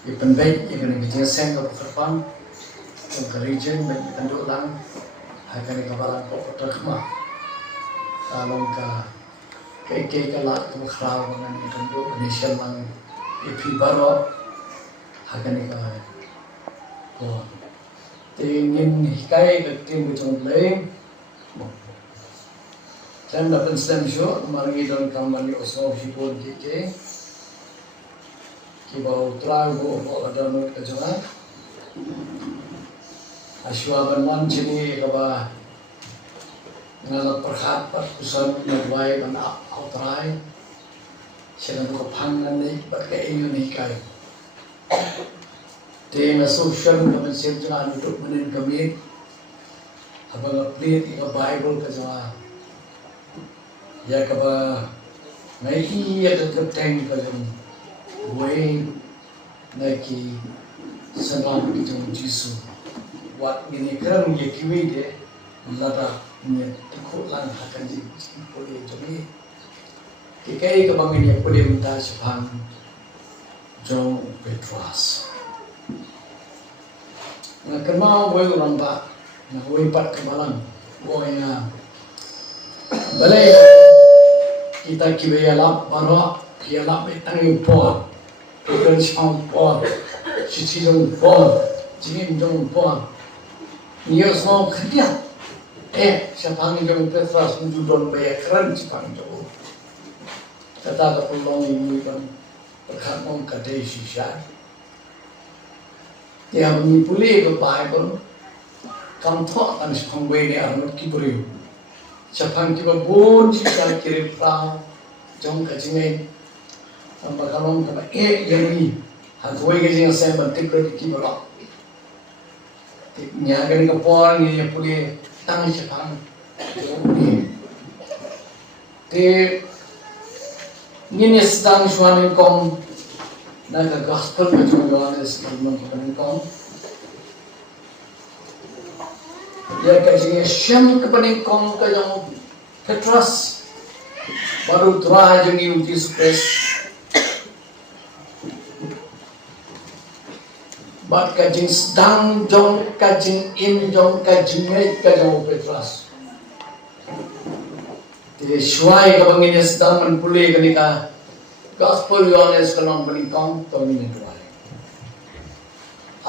Ipan baik ikan kerja sen ke perpan, ke region baik ikan dolang, akan ikabalan ko pertama. Along ke kelat ke khraw dengan ikan do initial mang ipi baro akan ikabalan ko. Tingin hikai ke tim bujang lain. Saya dapat stem show, mari kita kembali usah hibur kita. Kibau terang bo ada nur kejangan. Aswa benan sini kaba ngalat perhat perkusan nagway ban outrai. Sila ko pangan ni pakai ini kai. Tena social naman siya jangan untuk menin kami. Abang update ika Bible kejangan. Ya kaba ngai iya keteng kejangan. Way naki senang itu Yesus. Wat ini kerana dia kiwi dia lada ni takut lang akan jadi boleh jadi. Kikai kebang ini boleh minta sepang John Petrus. Nak kenal boy orang tak, nak boy pat kemalang boy na. Balai kita kiwi alap barak, kiwi alap betang impor. Bukan sang pon, sisi dong pon, jingin dong pon. Ia semua kerja. Siapa yang dong Petrus menuju dong bayar keren siapa dong. Kata tak pulang ini kan berkat mong kadai sisa. Dia menipuli ke Bible. Kantor kan sepang ni armut kiburiu. Siapa yang tiba bon sisa kirim perahu, jom kajingai. Sampai kalau kita yang ini, hagoi kerja yang saya bantu berarti berapa? Nyaga ni kapal ni yang boleh tangan cepat. Ini sedang suami kong, naga gospel macam mana sedang suami kong. Ya kerja Shem kepaning kong kerja Petrus baru terakhir ni Yesus Kristus. Bat kajing sedang jong kajing im jong kajing ngai kajong Petrus. Di syuai kabang ini sedang menpulih kenika gospel Yohanes kalong peningkong tolong ini try.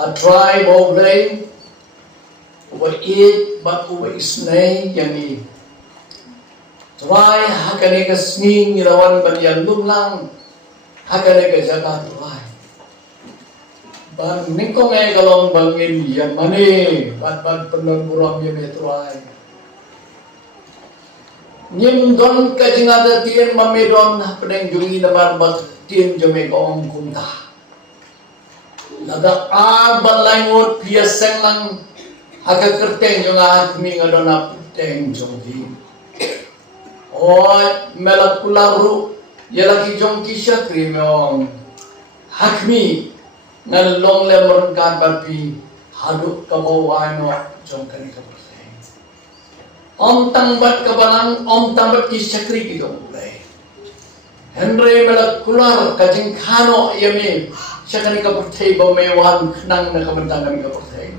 A try boblay over it but over isnay yang ini. Try hakanika sning irawan banian lumlang hakanika jaga try. Ban ningkong ay kalong bangin yan mani bat penon buram yan metroay. Nyim don kajingada tien mamedon pedeng jungi naman bat tien jome kong kunta. Lada balanggot piaseng lang hakakerteng yung ahadmi ngadon na pedeng jungi. Oy melakularu yalaki jong kisha krimyong hakmi ngalong lemon kan bapi haduk kabawan no jong kani kaberteng om tangbat kabalang om tangbat ki sakri ki dong mulai Henry melak kular kajing khano yami sakani kaberteng bamewan nang na kabentang kami kaberteng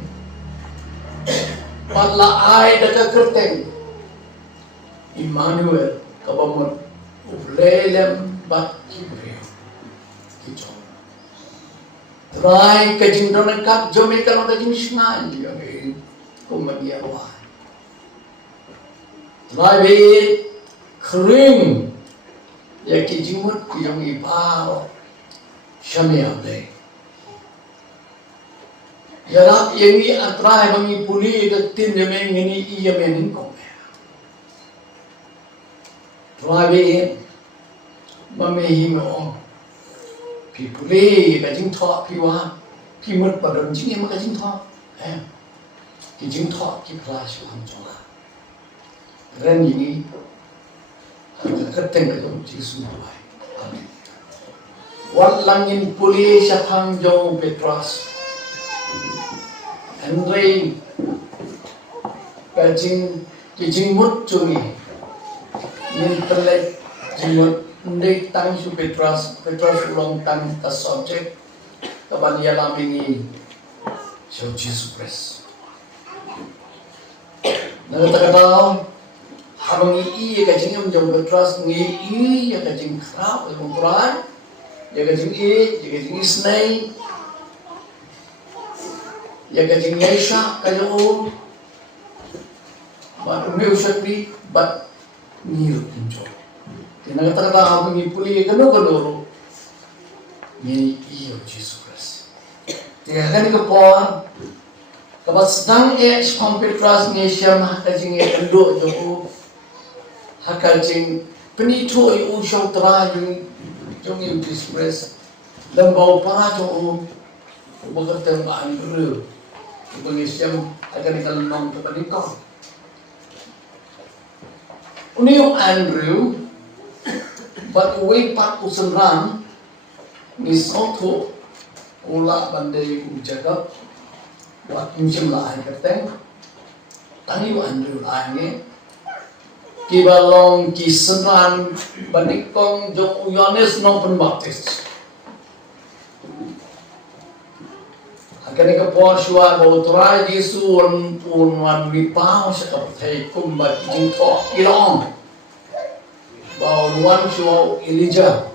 pala ai daka kerteng Emmanuel kabamot ulelem bat kibre ki Try kajing donan kap jome kalau kajing sman yang ini kumadia wah. Try be kering ya kajing mut yang ibao shamia be. Ya rap yang ini atrai bangi puli ketin jeme ini iya menin kong. Try be mamehi mo. Pipuli kajing thọ piwa pimut padam jing em kajing thọ kajing thọ ki flash ham chonga ren ini keteng kajong Yesus tuai amin wat langin puli syafang jong Petrus Andre kajing mut chungi min pelek jimut Ndai tang su Petrus ulang tang ta subject kaban ia lamingi so Jesus Christ. Nagtakataw habang ii kajing yung trust ngi ii kajing krap yung Quran ya kajing isnay ya kajing Yesha kayo but umiusapri but nirut njo tinagtakataw habang ipuli kano ngi iyo Jesus Christ tiga kan ko po kabat sedang trust ngi siya kajing endo jo hakajing penito yung usyaw tara yung express lambaw para yung bagatang Andrew yung isyam akan ikalamang kapanito uni yung Andrew but way pat usanran ni soto ula banday ujagap wat musim lahan kateng tangi yung Andrew lahannya kibalong kisenran banikong jong Yohanes nong Pembaptis. Akan ikapuan siya bautra Yesu unwan lipao sa kapatay kumbat jingko ilong. Baunuan siya Elijah.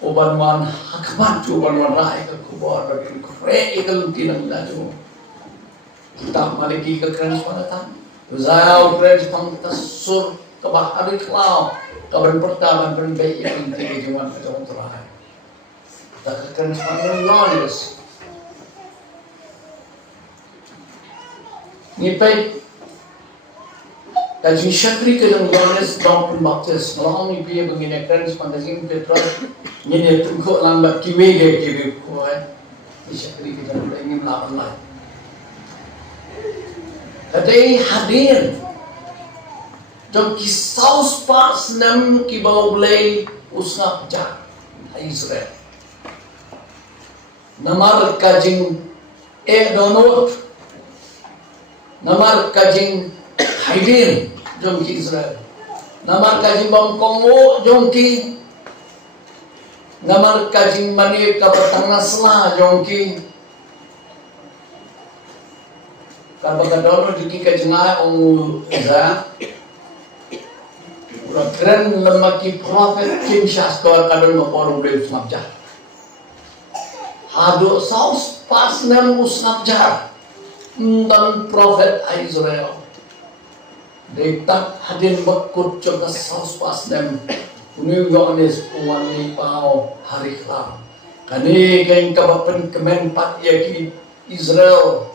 Ubanwan hakaman siya ubanwan rai kakubuan bagay kure ikaluntinang lado. Kita maliki kekeren suanatan. Zau friends pang tasur kabahari klau kaban pertama berbaik yang tinggi cuman kacau terakhir. Tak akan semakin knowledge. Nipai kaji syakri kedeng knowledge dalam pembaptis. Kalau ni piye begini friends pang kasih Petrus ni tunggu lambat kiwe kuat. Ni syakri kedeng ingin lawan lain. Katay hadir jom kisau spas nam kibau blay usngap jak Israel namar kajing donot namar kajing hadir jom ki Israel namar kajing bangkongo jom ki namar kajing mani kabatang nasla jom ki Kabagadono di kajengah ongu za keren lemaki prophet Kim Shaskor kadon maporong dari Usnapjar hado saus pas nem Usnapjar dan prophet Israel detak hadin bakut coba saus pas nem uni Yohanes uwani pao hari kelam kani kain kabapen kemen pat yaki Israel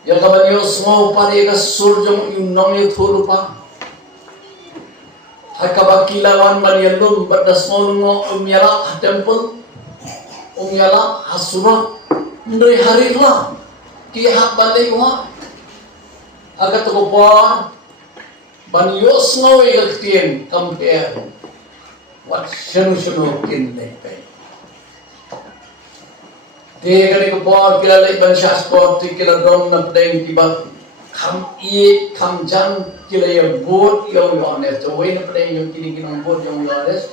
yang kapan semua pada ka surjong yung nongnya thulupa hakaba kilawan marialum pada semua ngo umyala temple umyala hasurat ndoi harila ki hak balai wa agat ko pa banyos ngo igtien compare what shunu kin dai Tiga ni kepor kila lek ban shasport kila dom na pedeng kibat kam jang kila ya bot yang Yohanes to way na pedeng yung kini kinang bot yung Yohanes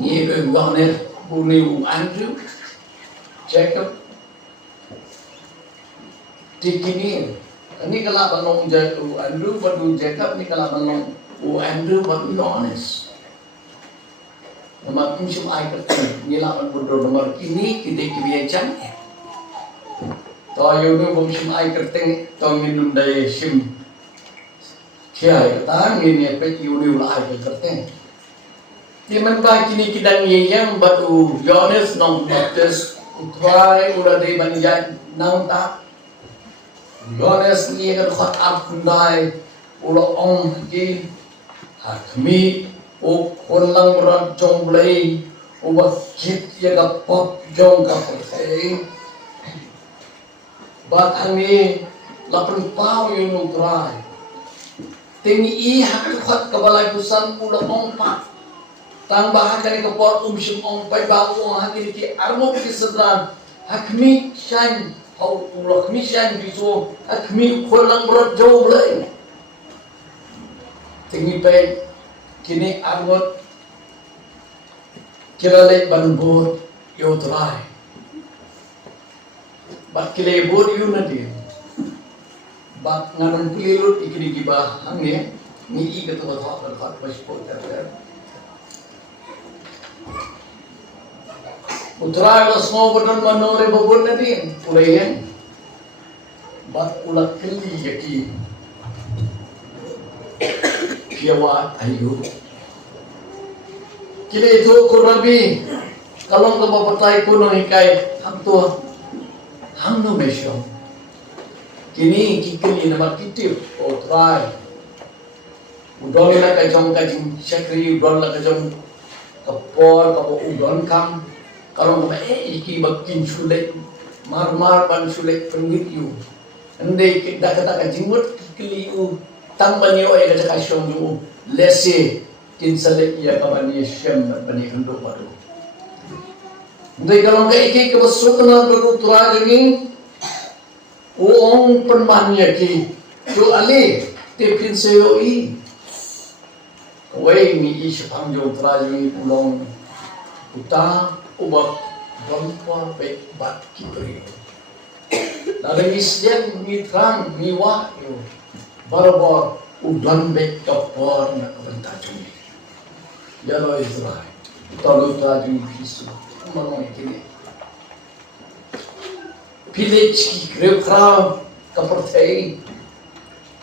ni Yohanes buni Andrew Jacob tikini ni kala banong Andrew batu Jacob ni kala banong Andrew batu Yohanes Nama musim air kerting ngilapan bodoh nomor kini kini kebiasaan. Tahu yang musim air kerting tahu minum dari sim. Siapa kata ini apa yang air kerting. Di mana kini kita yang batu Yohanes nong baptis utrai udah dari banyak nang tak. Yohanes ni kan khot abundai ulah ong ki hakmi o kolang ran jong blay o bakit ya ka pop jong ka pay bat ami lapan pau yung utray tingi hak khot kabalay kusan ulah ong pa tang bahakan ka por sim ong pay bawo hakin ki armo ki sedran hakmi shan au ulah mi shan biso hakmi kolang ran jong blay tingi pay kini argot kila lek banbur yo try. Bat kile bod yun na din. Bat nganon pulilot ikinigiba hangnya ni ikat tu thak berkat passport terder. Utrai lo semua bodan manore babon na din. Ulayan. Bat ulat keli yaki. Kiawa ayu. Kile itu kurabi. Kalau nggak bapatai kuno hikai hang tua. Hang no mesyo. Kini kikili nama kitip utrai. Udon na kajong syakri udon na kajong kapor kapo udon kam. Kalau nggak iki bakin sulit mar ban sulit penggit yu. Ande kita kata kajimut kikili yu tambah ni oye kata kasyong yu lese kinsalit ya kabani syam bani kenduk baru. Ande kalau nggak iki kebesukan baru tura ini uang permanya ki tu ali tepin seyoi. Wei ni ish pangjong tura ini pulang utang ubah bangpa baik bat kibri. Lalu isden mitran miwa yo barbar udan baik kapor nak bentajung. Jalo Israel. Talu tajung Yesus. Mana ini? Village greu crowd kapertai.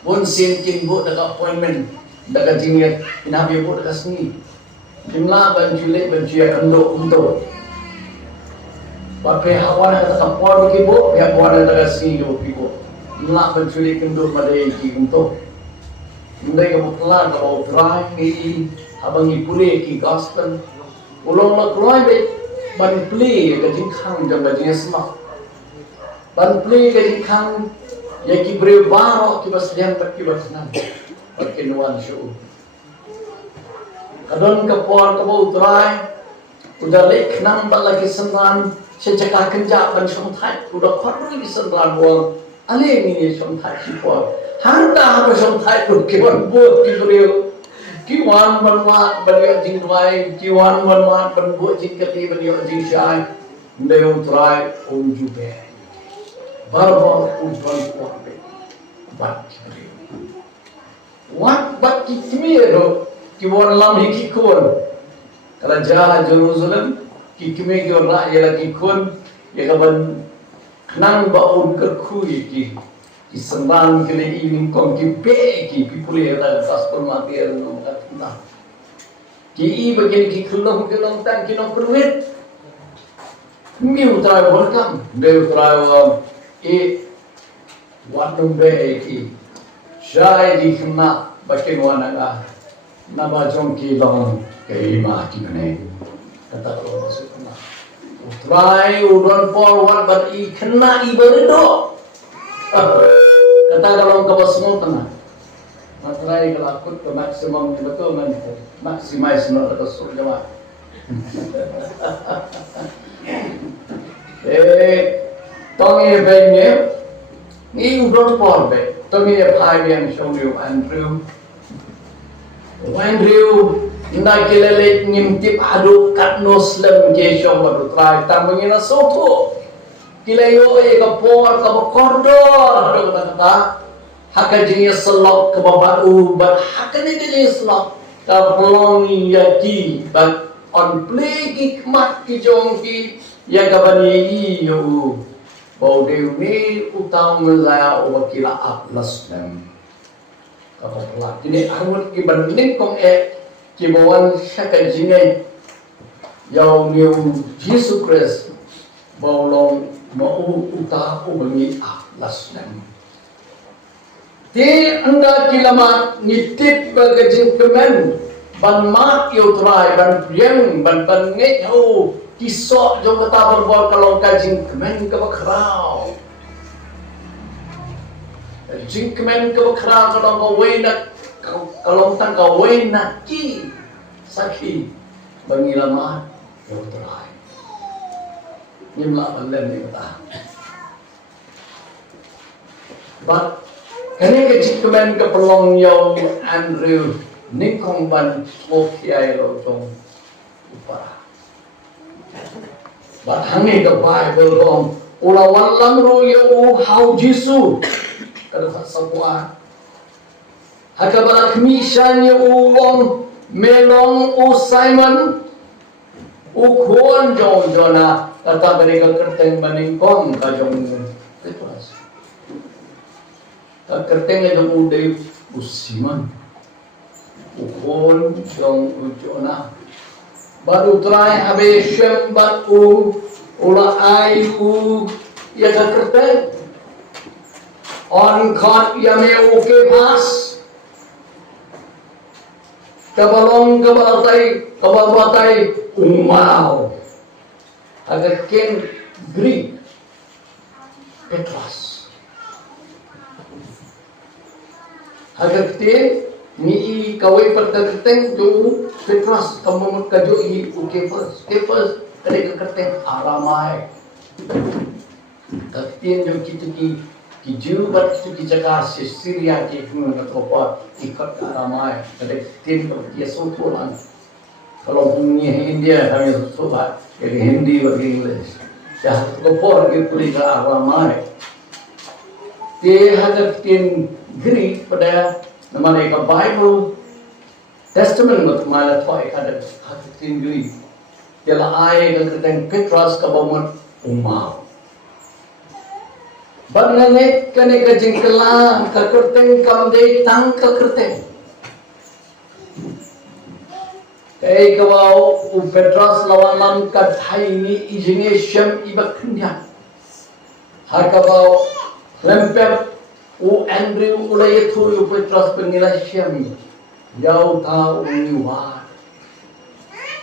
Bon senkin bo daga appointment daga tinggal inabi bo daga sini. Jumlah banjule banjia kando untuk. Bapak hawan kata kapor kibo, ya kawan daga sini kibo. Jumlah banjule kando madai ki untuk. Mundai kamu kelar kalau try ni abang ipule ki gospel. Ulong la keluar be ban play ke jingkang jam bajing semak. Ban play ke jingkang ya ki bre baro ki bas diam tak ki bas nan. Pakai nuan show. Kadon kapor kabo try. Udah lek nang lagi senran sejak kerja ban shong thai udah korang di senran wong. Ale ni shong thai sipor. Handa apa shong thai tu kiwan buat kibril. Kiwan manmat beliau jing tuai, kiwan manmat buat jing keti beliau jing syai. Beliau try unjube. Barbar uban kuabe. Bat kibril. Wat kikmiro kiwan lam hikikun. Kerajaan Jerusalem kikme kiwan rakyat kikun. Ya kaban nang baun kerkui ki. Kisemban kene ini kong kipe ki pipule ada pas permati ada nom kata. Ki bagian ki kelong tan ki nom perwit. Mi utrai welcome. De utrai wadum be ki. Syai di kena bagian wanaga. Nama jong ki long ke ima ki mene. Kata kalau masuk kena. Utrai udon forward but I kena ibaredo. Kata kalau kau semua tengah, materai kalau akut ke maksimum betul man, maximize nak terus jawab. Tongi benye, ni udon por be, tongi pahai yang show you Andrew, nak kelelek ngimtip aduk kat noslam ke show baru try, tambahnya na soto. Kilayo ay kapor kabakordor kata haka jenis selok kebabaru but haka ni jenis selok kapolong yaki but on play kikmat kijong ki ya kabani iyo bau dewi utang mezaya wakila aplas nem kapolak ini armut kibanding kong kibawan haka jenis yang new Jesus Christ bau long mau utah ubangi aklas nem. Ti anda kilama nitip bagajin kemen ban mak yo try ban priang ban nge ho kisok jong kata berbol kalau kajing kemen ke bakrau. Jing kemen ke bakrau kalau kau wena kalau tang kau wena ki sakhi bangi lama yo try. Nimla balen ni kata. But kani ke cikmen ke pelong yau Andrew ni kong ban smoke ai lo tong upara. But hangi the Bible kong ulawan lam ru yo how Jisu kada sapua hakabala kmishan yo wong melong u Simon u khon jong jona kata dari kerteng maning kong ka jong Petrus ka kerteng jong u dei u Simon u khon jong u jona baru try habe shem bat ula ai ya ka kerteng on khot ya me ke pas kabalong kabalbatai umau agak ken Greek Petrus agak te ni kawai perketeng tu Petrus kamu kajo i Kefas kade kerteng aramai tapi yang kita ki jubat kita ki jaga Syria ki guna topa ikat aramai kade tin ko dia sotolan kalau punya India kami sobat jadi Hindi bagi English ya topa ki puri ke aramai dia hadap tin Greek pada nama mereka Bible Testament mat mala thoi kada tin Greek dia la ai ka kerteng Petrus ka bamon umau Banganet kane ka jingkala ka kerteng kam dei tang ka kerteng kay kawaw u Petrus lawan lam ka thai ni ijinge shem ibak khnya har kawaw lempep u Andrew ulay thu u Petrus pengila shem yau ta uniwa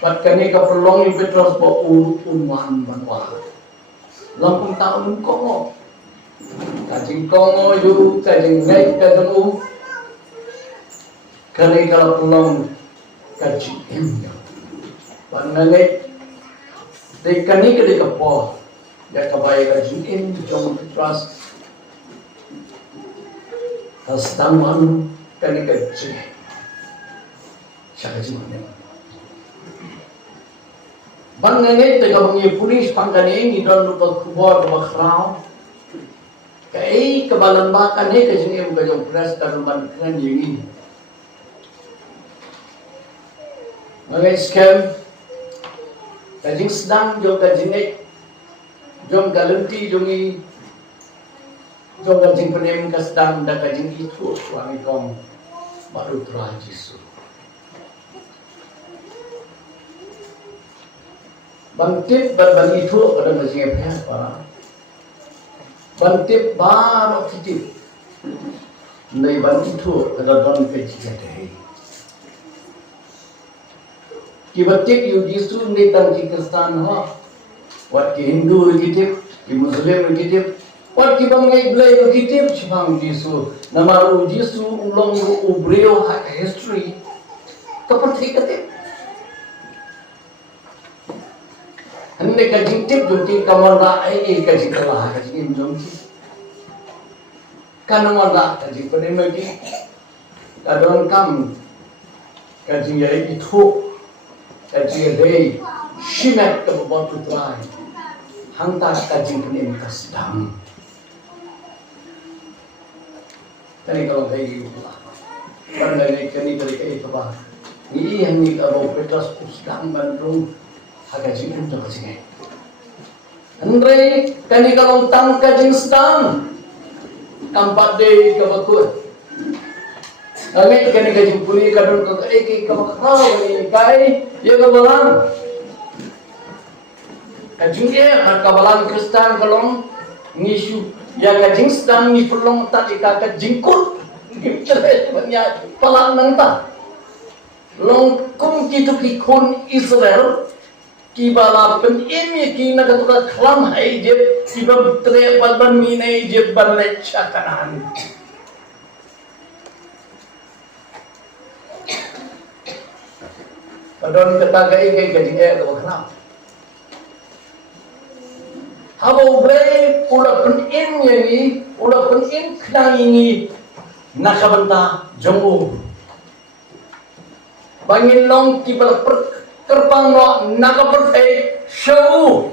pat kane ka perlong u Petrus bo unwan banwa lampung taun ko kajing kongo yu kajing ngai kajung kane ka perlong kajing emnya panangai dei kane ka de ka po ya ka bai kajing em jong Petrus Kastaman kani kecil, siapa sih mana? Bangannya tega mengi polis pangkane ini dan lupa kubur bakhrau, kai kebalan makan ni kesini bukan jauh beras dan makan yang ini. Mengenai scam, kajing sedang jauh kajing jom galenti jongi jom kajing penem kasdam dan kajing itu suami kong baru Tuhan Yesus. Bantip dan itu kada kajing apa? Bantip bar ofitip. Nei ban itu kada don kajing deh. Kibatik yu Yesus ni tang Kristan ha. Wat ki Hindu kitip, ki Muslim kitip. Wat ki bangai blay kitip chibang Yesus. Namaru Yesus ulong ubreo ha history. Kapati kitip. Hande kajing tip juti kamara ai kajing kalah kajing jom ki. Kanamara kajing penemagi. Kadon kam kajing yai itu kajing dei shinak ke bawah tuai. Hantar kajing penem kasdam. Kani kalau kayak gitu lah. Pandai kani dari kayak itu bah. Ini yang ni kalau Petrus usdam bandung agak jingkung tak sini. Andre kani kalau tang kajing sedang kampat deh kebakut. Kami kani kajing puli kadon ke kabakau ini kai ya kabalan. Kajing kabalan Kristen kalong ngisu ya kajing sedang ni pelong tak ika jingkut gimana banyak palang nang ta long kum kitu ki kon Israel ki bala pen imi ki na katuka klam hai je ki bab tre ban mine je ban le chakanan padon kata kai kajing ka bakna Habo bre ula penin yani ula penin kena ini nakabanta jongo bangin long kibal kerbang no nakapertai show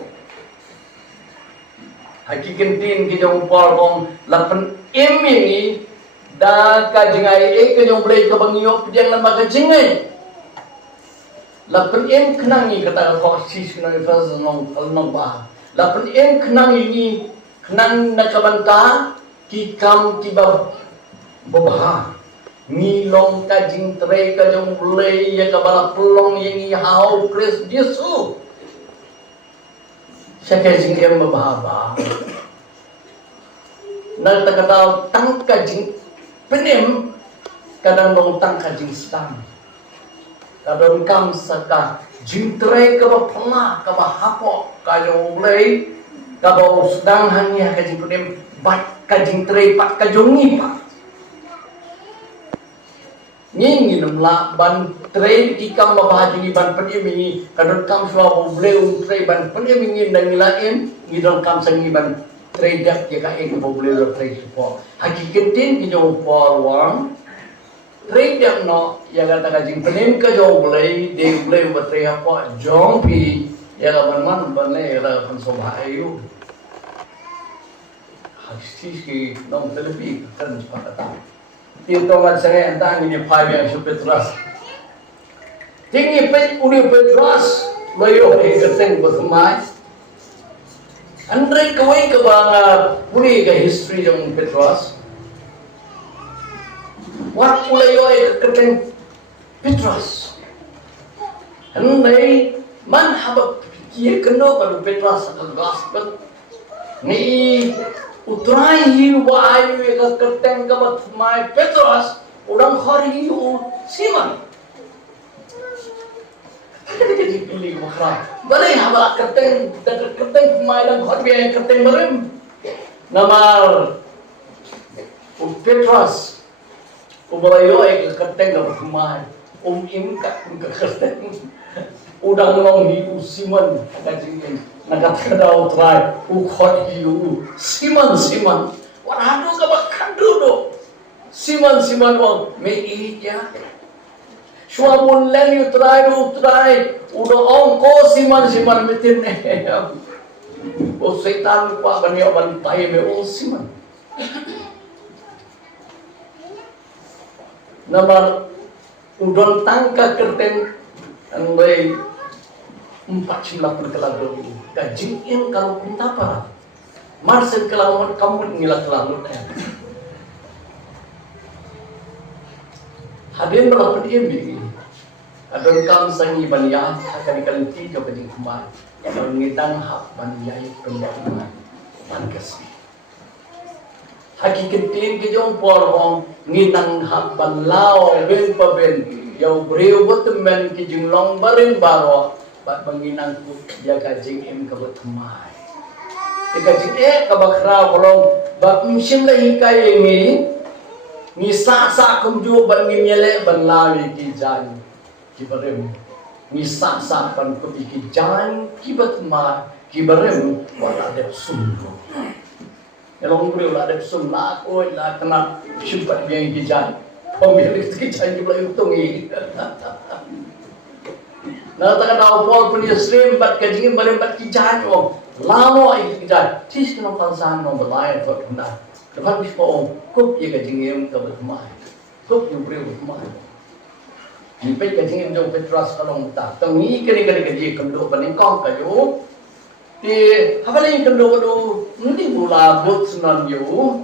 hakikantin ki jong por kong lapan ini da ka jingai ke jong blai ka bangiyo pjang lama ka jingai lapan kenangi kata ko sis na faz nong ba lapan kenangi ni kenang na kabanta ki kam tiba babha ni long ka jing tre ka jong blai ya ka bala pelong yang hau Kris Yesu syaka jing em babha na ta ka tang ka jing penem kadang long tang ka jing stam kadang kam saka jing tre ka ba phala ka ba hapo ka jong blai ka ba sedang hanya ka jing penem bat ka jing tre pat ka jong ni pa ni namla ban tre ki kam bahaji ni ban padi mingi kadon kam swa boleh tre ban padi mingi nangilain ni don kam sangi ban tre dak ya ka ek boleh tre support hakikatin ki jo forward tre dak no ya kata ka jing penem ka jo boleh de boleh ba tre apa jong pi ya ka ban man ban le ra kan so bhayu hakis ki nong telepi kan sepakata Tintongan saya entah ini five yang Petrus. Tinggi pet uli Petrus layo ke keteng berkemai. Andre kawai ke banga uli ke history yang Petrus. Wat layo ke keteng Petrus. Andre man haba kia keno pada Petrus akan gospel. Ni utrai wa ayu ka keteng ka bat mai Petrus udang khari u siman jadi pilih makra balai haba keteng mai lang khot be keteng merem namar u Petrus u balayo ek keteng ka bat mai im ka keteng udang long hi u siman ka jing nagkakada utray ukhot yu siman warado ka ba kandudo siman wang me iya suamun len utray udo ongko siman metin o setan pa banyo bantay me o siman namar udon tangka kerten andai 4 kelabur kajing in kalau punta para marsen kelabur kamu ngilat kelabur hadin berapa ini adon kam sangi bania akan ikanti jo kajing kumar kalau ngidang hak baniai pendakiman mankasi hakikatin ke jong porong ngidang hak banlao ben paben yau breu botemen ke jinglong barin baro bat banginang ku dia kajing im kabut mai dia kajing kabakra bolong ba msim la hikai ni sa kumju ban ngimele ban lawi ki jan ki barem ni sa pan ku ki jan ki bat ma ki barem wala de sumro elong brio la de sum la ko la kena simpat yang ki jan pemilik ki jan ki bla utungi Nah, tak ada Paul punya stream bat kajing balik bat kijan om lama itu kijan tis kena palsan om berlain tu kena lepas bis om kup ye kajing em ke bermai kup you beri bermai ni pe kajing em jauh Petrus kalau tak tengi kali kajing kendo paling kong kayu di apa lagi kendo tu ni pula but senan you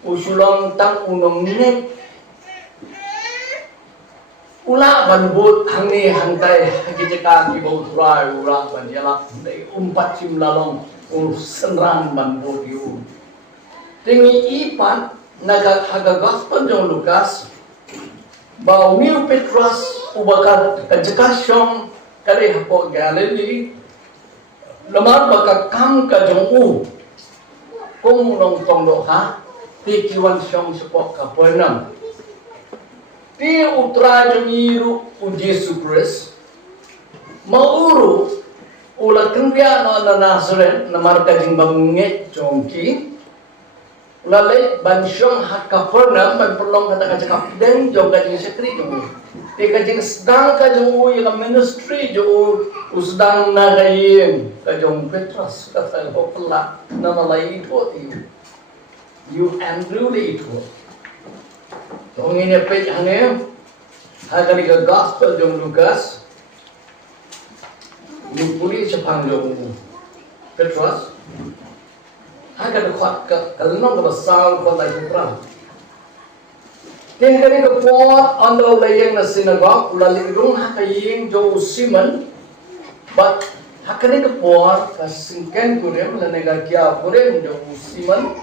usulang tang unong nek ula banbut hangi hantai hagijeka ki bau turai ula banjala dei umpat sim lalong senran banbut yu tingi ipan naga haga gospel jong Lukas bau miu Petrus ubakar kajeka syong kare hapo Galilei lemar baka kam ka jong u kong nong tong do ha ti kiwan syong sepok Kapernaum Ti utra jamiru u Yesus Kristus mauru ula kendria no na Nazareth na marka jing bangunge jongki ula le bansyong hak Kapernaum ban perlong kata kacakap den jong kajing sekri jong ti kajing sedang kajing u yang ministry jong usdang na kayim kajong Petrus kata ko pala na malay ito you Andrew ito so ngini page hangem hagani ka gospel jong Lucas yung puli sa pangjong Petrus hagani kwat ka kalunong ka basal ko na ito Kini ka puat ando layang na sinagog laling hakaying jo Simon but hakani ka puat kasingken kurem la negakya kurem jo Simon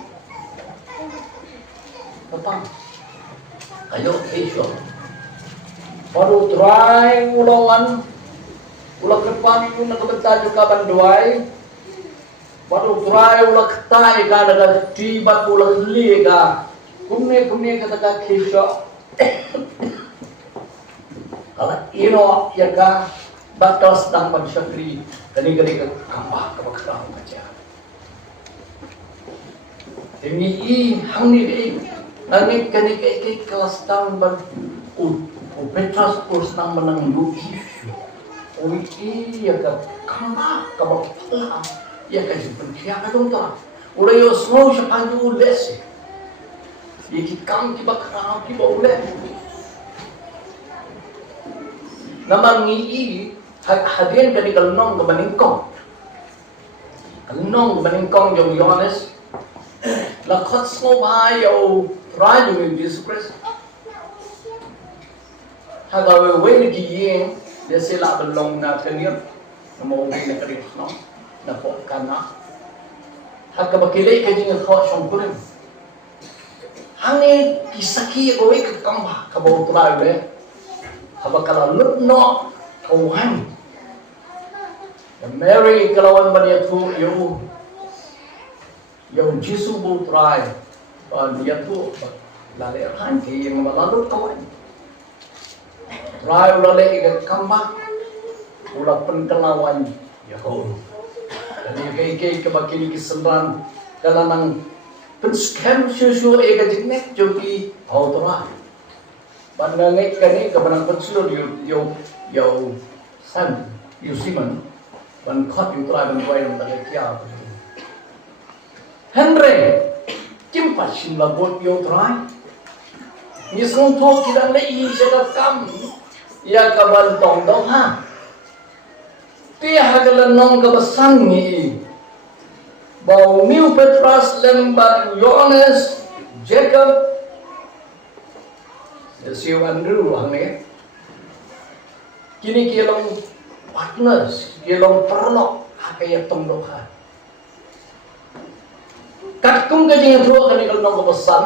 apa ayo esyo baru try ulangan ulang depan itu nak betah juga banduai baru try ulang ketai ka daga tibat ulang liga kumne kata kisah kalau ino ya ka batas dan mansakri kani ke kambah ke bakal baca ini hangni nangit kani ke kelas tahun bar Petrus urus nang menang yu ya ka kambah ke bakal ya ka jipun kia ka tonta udah yo semua sepanjang lesi Iki kam kiba kerana kiba uleh. Naman ngi hadian kani kalnong kebaningkong. Kalnong kebaningkong yung Yohanes. Lakot semua bahayo rayu yung Jesus Christ. Hagawe wen giyeng dia sila belong na kanir. Namawin na karis no. Na po kana. Hagabakilay ka jing khot siyang kurim. Hangi kisaki kowe kekambah kabau tulawe habakala lutno kawan Mary kalawan baniya tu yung Jisu bu try dia tu lalehan ki yang malalut kawan try ulale kekambah ula penkelawan Yahoo jadi kay kebakini kisemban kalanang Penskem susu ega jiknek joki autora. Pandangai kani kebenang pensul yo san yo Simon ban khot yo tra ban quay ban tale kia. Henry kimpa simla bot yo tra. Ni song tho kidang le i sega kam ya ka ban tong dong ha. Ti hagalan nong ka basang ni Bau New Petrus lembat Yohanes Jacob Siu Andrew hangnya kini kilong partners kilong perlok hakaya tongdoha katkung kajing thua kani kalong kepesan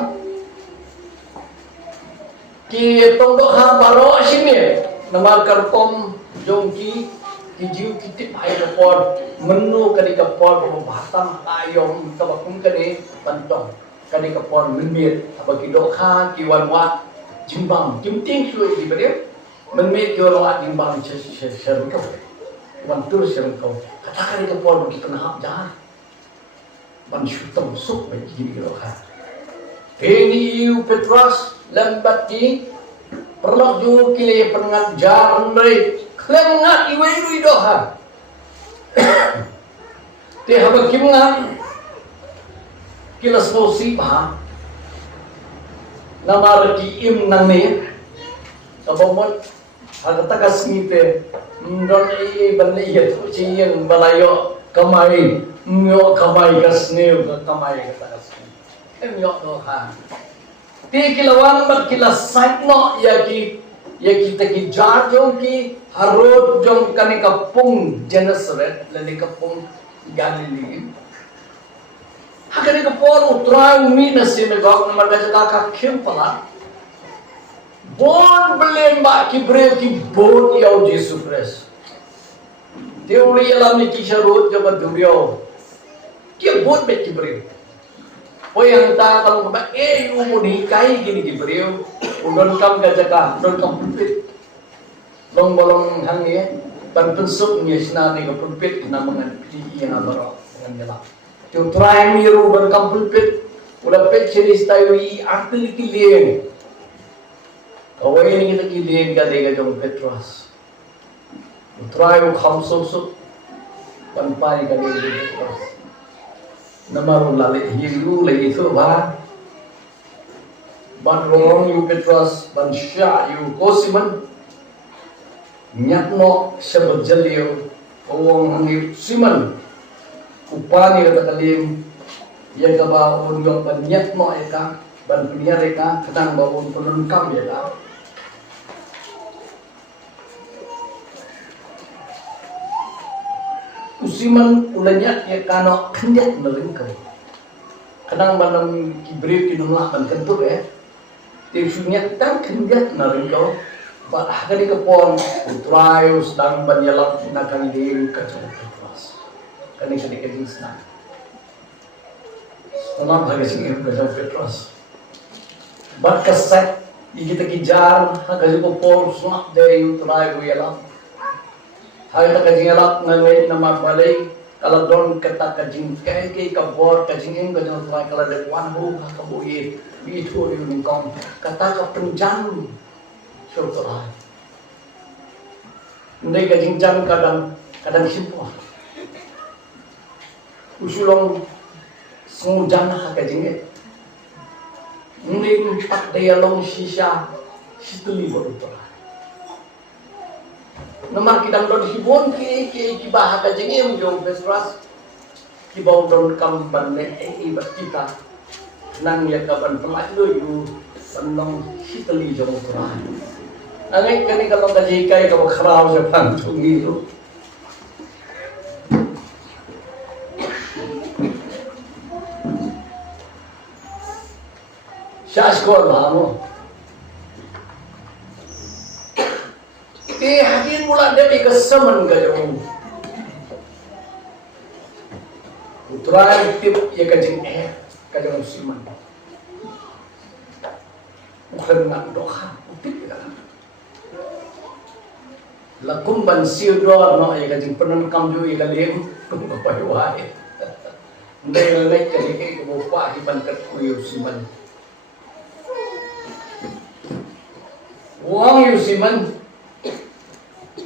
ki tongdoha baro asimye namar karpom jongki Kijiu kitip hai kapor menu kani kapor pembahasan ayom kabakung kani pantong kani kapor menmit abagi dokha kiwan wat jimbang jimting suai di beriu menmit kiwan wat jimbang serengkau wantur serengkau kata kani kapor bagi tengah jahat ban syutam suk bagi gini dokha ini Petrus lambat ki perlu ju kile pengat jaran dari Lengat iwairu idoha. Te haba kimnga kilas nosi pa. Namar ki im nangme. Sabomot agak takas ngite. Ndon banne yet chiyeng balayo kamai. Myo kamai kasne kamai takas. Myo doha. Te kilawan bat kilas saitno ya kita ki jar jong ki harod jong kani kapung Gennesaret lani kapung Galilee hakani kapor utrai umi na sinagog na marga ka kimpala bon belen ba ki bre ki bon yaw Jesus Christ teori alam ni ki sharod jaba duryo ki bon bet ki bre Poi yang ta kalau ba yung muni kai gini ki bre Udon kam kajaka, udon kam pulpit. Long bolong hangi, ban pensuk ni sinani ka pulpit na mga pili yang abaro dengan nila. Yung try miru ban kam pulpit, udah pet series tayo i aktil kilien. Kawai ni kita kilien ka dega jong Petrus. Utrayo khamso panpai kali itu. Nama lali hiru lagi itu bah. Ban rong yu Petrus ban sya yu kosiman. Nyakno sabat jalio owong hangi siman. Upani kata kalim yang kabaun yang ban nyakno eka ban punya reka kadang bawun penengkam ya lah. Usiman ulanya ya kano kendiat meringkau. Kadang banam kibrit kinumlah ban kentur ya. Tisunya tang kendiat meringkau. Balah kali kepon utrayo sedang banyalap nakang diri kacau Petrus. Kani kadi senang. Senang bagi sini kacau Petrus. Bat keset kita kejar kali kepon sunak dari utrayo yalap. Hai tak kajing alap ngalai nama balai kalau don kata kajing kai kabor kajing ing kajing tuai kalau ada wan hu kabuye itu yang kong kata ka penjan syukur. Ndai kajing jam kadang simpul. Usulong semujana kajing ndai tak daya long sisa situli baru Nama kita don hibon ki bahasa jengem jong Petrus ki bau don kamban ne ibat kita nang ya kaban pelak lo yu senong hiteli jong Quran. Angai kani kalau kaji kai kalau kharau je pan tungi lo. Syashkol lamo. Hadir mula dari kesemen kajong utrayan tip ya kajing kajong siman bukan nak doa utip ya lakum ban sido no ya kajing penengkam jo ya kalem apa wae ndai lek kajing ke bopa hiban kat kuyu siman wang yu siman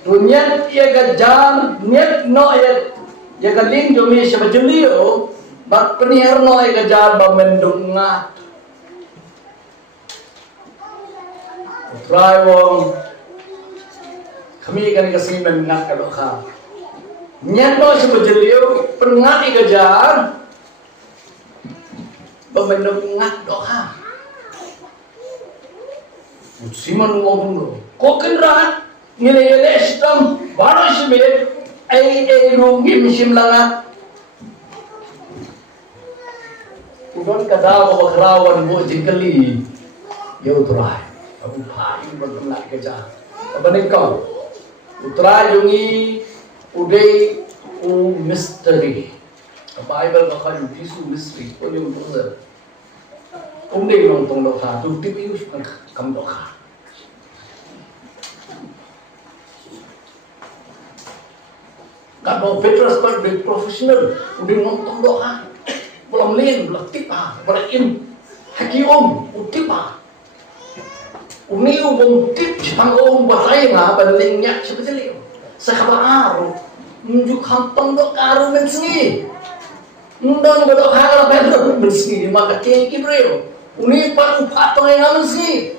dunia ia gajam niat no ia galing jomi sebajulio bak penihar no ia gajam bamendungat Traiwong kami kan kasih mengat kalau kah niat no sebajulio pengat ia gajam bamendungat doha siman wong lo kok kenrat nilai sistem baru sebab rugi mesin langat. Udon kada bawa kerawan buat jengkeli, ya uturai. Abu pai berkenaan kerja. Apa ni kau? Uturai jungi udai misteri. Bible bakal disu misteri. Kau yang betul. Udai nonton doa. Tu tipu itu kam doa. Kalau Petrus sebagai profesional, udah nonton doa, belum lain, belum tipa, berain, hakiom, utipa, uni ubung tip, tanggung bahaya lah, bandingnya seperti itu. Sekabar, menunjuk kantong doa karu mensengi, undang doa karu Petrus mensengi, maka kiki beliau, uni par upatong yang mensengi,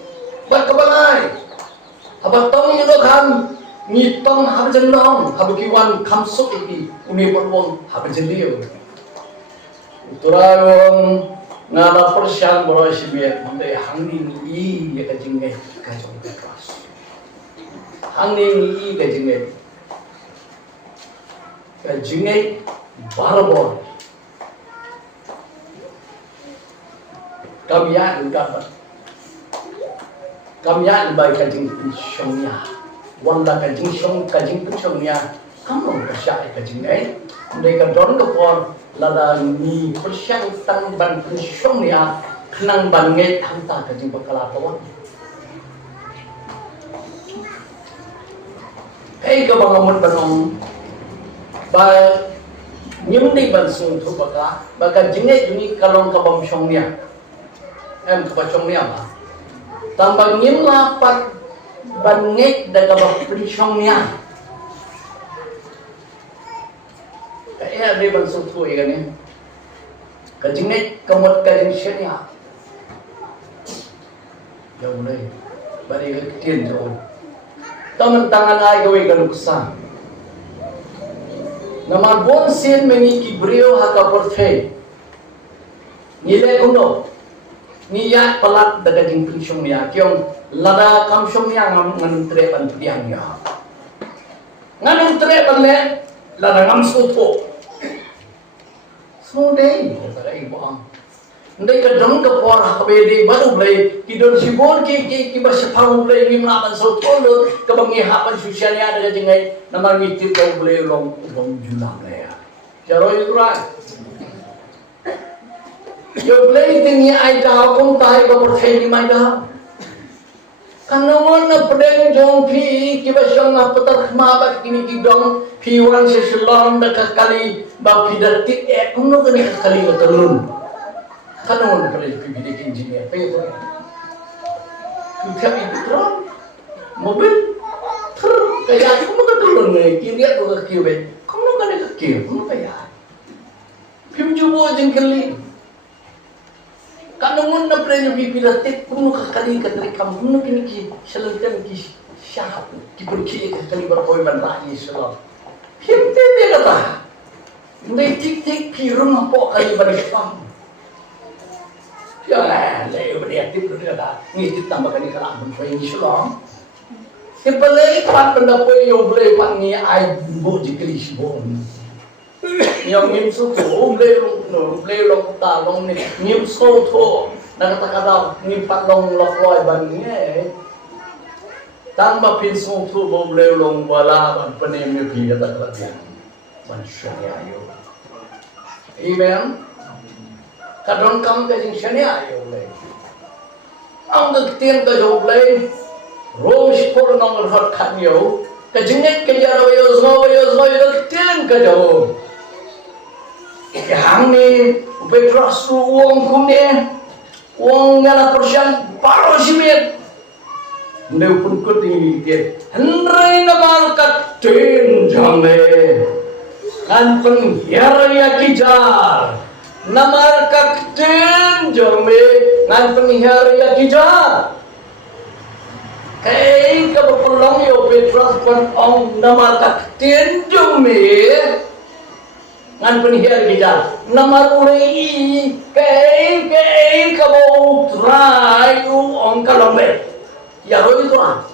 berkebalai, apa tong itu kan? Ngitong habajan dong, habakiwan kamsuk iki, uni perwong habajan liyo. Uturayong ngala persyang boroy sibiyat, mamday hangning i ya kajingay kajong Petrus. Hangning i kajingay. Kajingay barbor. Kamyan dapat. Kamyan bay kajing syongnya. Wanda kajing puncongnya kamu persyai kajing mereka dorong ke por lada ni persyai tang ban puncongnya kenang banget hantar kajing bakalatawan ke bangamun banong ba nyimni ban sung tu baka jingai juni kalong kabam syongnya kabachongnya ba tambang nyim lapat banget daga baprisongnya ya dia bangsa tu kan ni. Kajingnya kemud kajing syariah. Jauh mulai. Bari ketian jauh. Taman tangan ay gawin kanuksa. Nama bonsin meniki brio haka portfei. Nilai kuno. Niat pelat daga jing prisyong niya. Kiyong lada kamsyong niya nganong trepan pilihan niya. Nganong trepan le, lada ngamsuto. So day, taga ibo ang. Hindi ka dong ka porah ka bedi, baru blay, kidon sibor ki basa pang blay, ni mga sa tolo, kabang ihapan susya niya daga jing ay, naman ngitit ka blay long julang blay. Jaro ito ra. Yo blay tingnya ay dah kung tayo ka portay ni may dah. Kanawan na pedeng jong pi kiba siyang napatak mabat kini kidong piwan sa silang nakakali ba pidatit kung no gani kakali matalun. Kanawan na pala yung pibidik engineer. Payo ko yan. Kaya ibutron. Mobil. Kaya ako makatulun ngayon. Kiri ako kakiwin. Kung no gani kakiw. Kung no kaya. Pimjubo dyan kali. Kanungon na pre yung bibilatit, kung kakali ka dari kam, kung kiniki, siya ki siya, kipurki kakali barakoy banrahi siya. Hindi nila ta. Hindi tik-tik pirun na po kayo barikam. Siya, layo ba niya, tip nila ta. Ngitit na magani ka lang, sa hindi siya. Ipalay, patanda po yung blay pang niya ay buo di kilisbon. Yang ngimso to, umlay long talong ni ngimso to, nakatakadaw ngimpatlong lokloy bangye. Tamba pinso to, umlay long wala ang panemyo kaya takalagyan. Manusia ni ayo. Amen. Kadon kam kajing siya ni ayo lay. Ang nagtiyan ka jo lay, rose por nang rhat kanyo, kajingit kaya rayo zmo nagtiyan ka jo. Yang ni Petras tu uang kumne, uang ngala persian baru simit. Neu pun kuting dia. Henry namal katin jambe. Kan penghiar ya kijar. Namal katin jambe. Kan penghiar ya kijar. Kay kapulang yo Petras pun ong namal katin jambe. Ngan penihar kita namar ulei kay kabo try you on kalombe ya ro itu ah